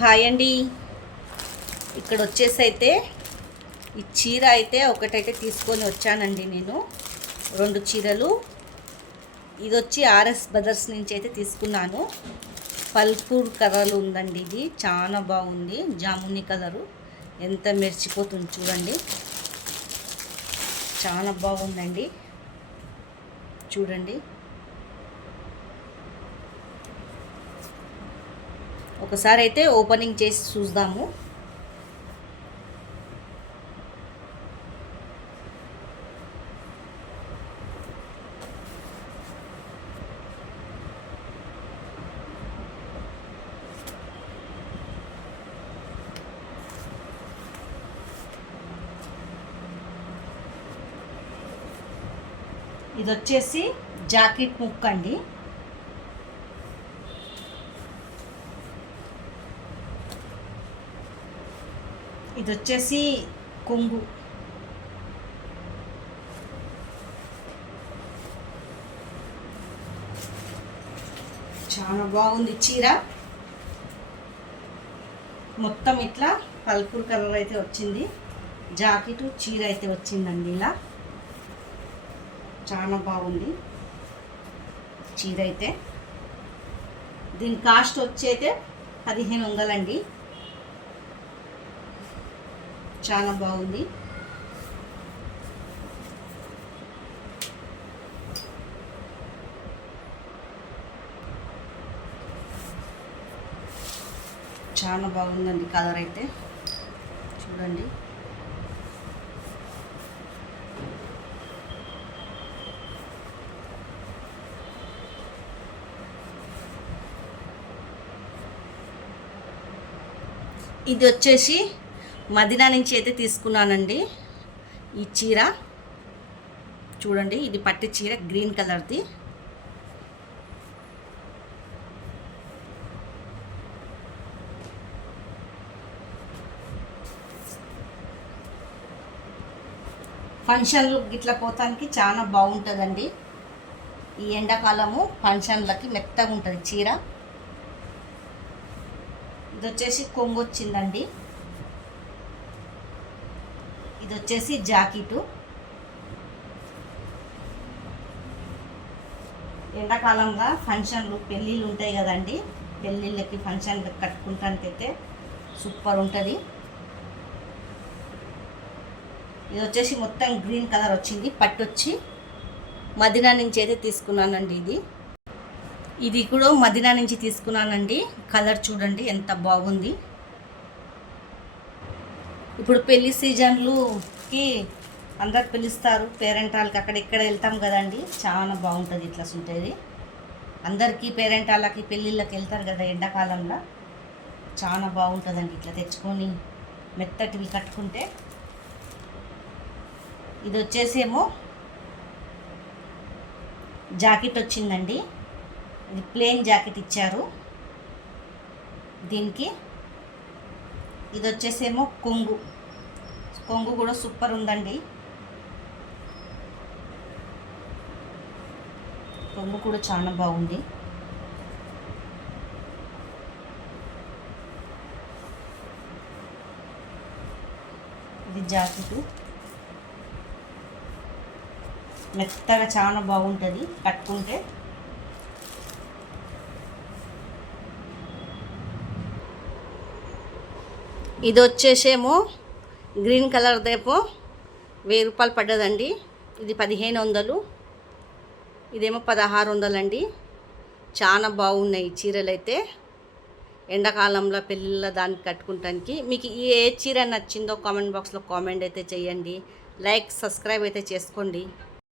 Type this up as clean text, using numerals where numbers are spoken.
Hi అండి. ఇక్కడ వచ్చేసి అయితే ఈ చీర అయితే ఒకటైతే తీసుకొని వచ్చానండి. నేను 2 చీరలు. ఇది వచ్చి ఆర్ఎస్ బ్రదర్స్ నుంచి అయితే తీసుకున్నాను. పల్పూర్ కలర్లు ఉందండి. ఇది చాలా బాగుంది. జాముని కలరు ఎంత మెరిచిపోతుంది చూడండి. చాలా బాగుందండి చూడండి. ఒకసారి అయితే ఓపెనింగ్ చేసి చూద్దాము. ఇది వచ్చేసి జాకెట్ ముక్క అండి. ఇది వచ్చేసి కొంగు. చాలా బాగుంది చీర. మొత్తం ఇట్లా పల్పూర్ కలర్ అయితే వచ్చింది. జాకెట్ చీర అయితే వచ్చిందండి. ఇలా చాలా బాగుంది చీర అయితే. దీని కాస్ట్ వచ్చి అయితే 1500 అండి. చాలా బాగుంది. చాలా బాగుందండి కలర్ అయితే చూడండి. ఇది వచ్చేసి మదీనా నుంచి అయితే తీసుకున్నానండి. ఈ చీర చూడండి. ఇది పట్టు చీర గ్రీన్ కలర్ది. ఫంక్షన్లు గిట్ల పోతానికి చాలా బాగుంటుందండి. ఈ ఎండాకాలము ఫంక్షన్లకి మెత్తగా ఉంటుంది చీర. ఇది వచ్చేసి కొంగు వచ్చిందండి. ఇది వచ్చేసి జాకెటు. ఎండాకాలంలో ఫంక్షన్లు పెళ్ళిళ్ళు ఉంటాయి కదండి. పెళ్ళిళ్ళకి ఫంక్షన్లకు కట్టుకుంటానికైతే సూపర్ ఉంటుంది. ఇది వచ్చేసి మొత్తం గ్రీన్ కలర్ వచ్చింది. పట్టు వచ్చి మదీనా నుంచి అయితే తీసుకున్నానండి. ఇది కూడా మదీనా నుంచి తీసుకున్నానండి. కలర్ చూడండి ఎంత బాగుంది. ఇప్పుడు పెళ్లి సీజన్లుకి అందరు పిలుస్తారు. పేరెంటాలకి అక్కడ ఇక్కడ వెళ్తాం కదండి. చాలా బాగుంటుంది ఇట్లా ఉంటుంది. అందరికీ పేరెంటాలకి పెళ్ళిళ్ళకి వెళ్తారు కదా ఎండాకాలంలో. చాలా బాగుంటుందండి ఇట్లా తెచ్చుకొని మెత్తటివి కట్టుకుంటే. ఇది వచ్చేసేమో జాకెట్ వచ్చిందండి. ఇది ప్లెయిన్ జాకెట్ ఇచ్చారు దీనికి. ఇది వచ్చేసేమో కొంగు. కొంగు కూడా సూపర్ ఉందండి. కొంగు కూడా చాలా బాగుంది. ఇది జాకెట్ మెత్తగా చాలా బాగుంటుంది కట్టుకుంటే. ఇది వచ్చేసేమో గ్రీన్ కలర్ దేపో 1000 రూపాయలు పడ్డదండి. ఇది 1500. ఇదేమో 1600 అండి. చాలా బాగున్నాయి ఈ చీరలు అయితే. ఎండాకాలంలో పెళ్ళిళ్ళ దానికి కట్టుకుంటానికి. మీకు ఏ చీర నచ్చిందో కామెంట్ బాక్స్లో కామెంట్ అయితే చేయండి. లైక్ సబ్స్క్రైబ్ అయితే చేసుకోండి.